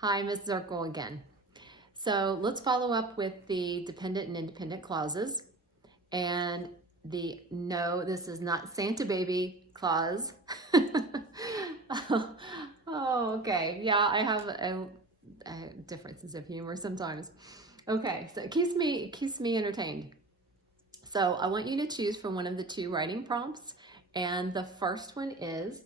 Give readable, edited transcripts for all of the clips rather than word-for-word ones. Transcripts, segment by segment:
Hi, Ms. Zirkle again. So let's follow up with the dependent and independent clauses. And the no, this is not Santa baby clause. Oh, okay. Yeah, I have differences of humor sometimes. Okay, so it keeps me entertained. So I want you to choose from one of the two writing prompts. And the first one is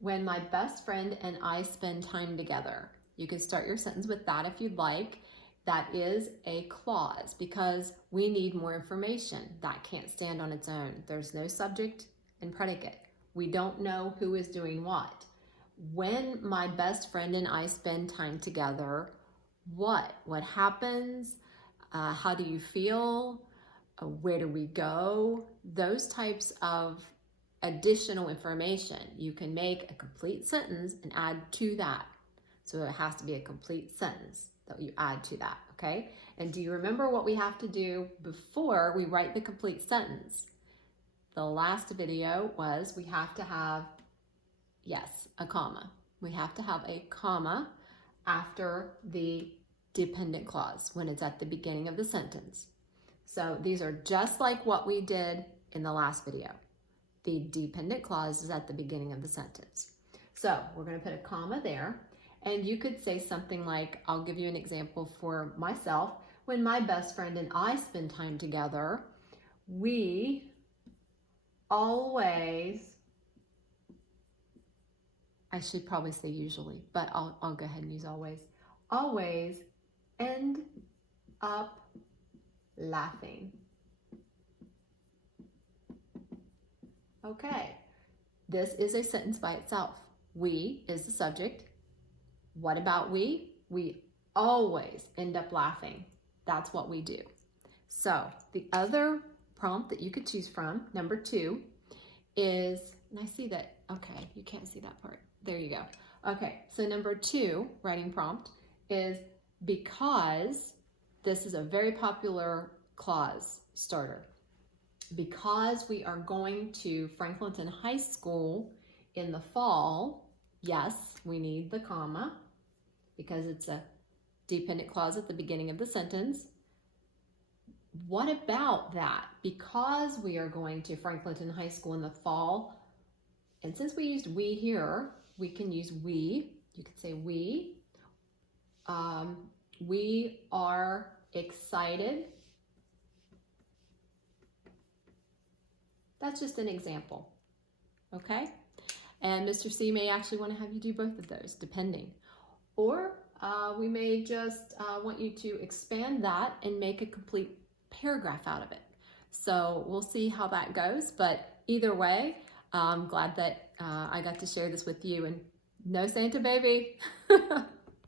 when my best friend and I spend time together. You can start your sentence with that if you'd like. That is a clause because we need more information. That can't stand on its own. There's no subject and predicate. We don't know who is doing what. When my best friend and I spend time together, what? What happens? How do you feel? Where do we go? Those types of additional information. You can make a complete sentence and add to that. So it has to be a complete sentence that you add to that, okay? And do you remember what we have to do before we write the complete sentence? The last video was we have to have, yes, a comma. We have to have a comma after the dependent clause when it's at the beginning of the sentence. So these are just like what we did in the last video. The dependent clause is at the beginning of the sentence. So we're going to put a comma there. And you could say something like, I'll give you an example for myself. When my best friend and I spend time together, we always, I should probably say usually, but I'll go ahead and use always end up laughing. Okay, this is a sentence by itself. We is the subject. What about we? We always end up laughing. That's what we do. So the other prompt that you could choose from, number 2, is, and I see that, okay, you can't see that part. There you go. Okay, so number 2, writing prompt, is because this is a very popular clause starter. Because we are going to Franklinton High School in the fall, yes, we need the comma because it's a dependent clause at the beginning of the sentence. What about that? Because we are going to Franklinton High School in the fall, and since we used we here, we can use we. You could say we. We are excited. That's just an example, okay? And Mr. C may actually want to have you do both of those, depending. Or we may just want you to expand that and make a complete paragraph out of it. So we'll see how that goes, but either way, I'm glad that I got to share this with you, and no Santa baby.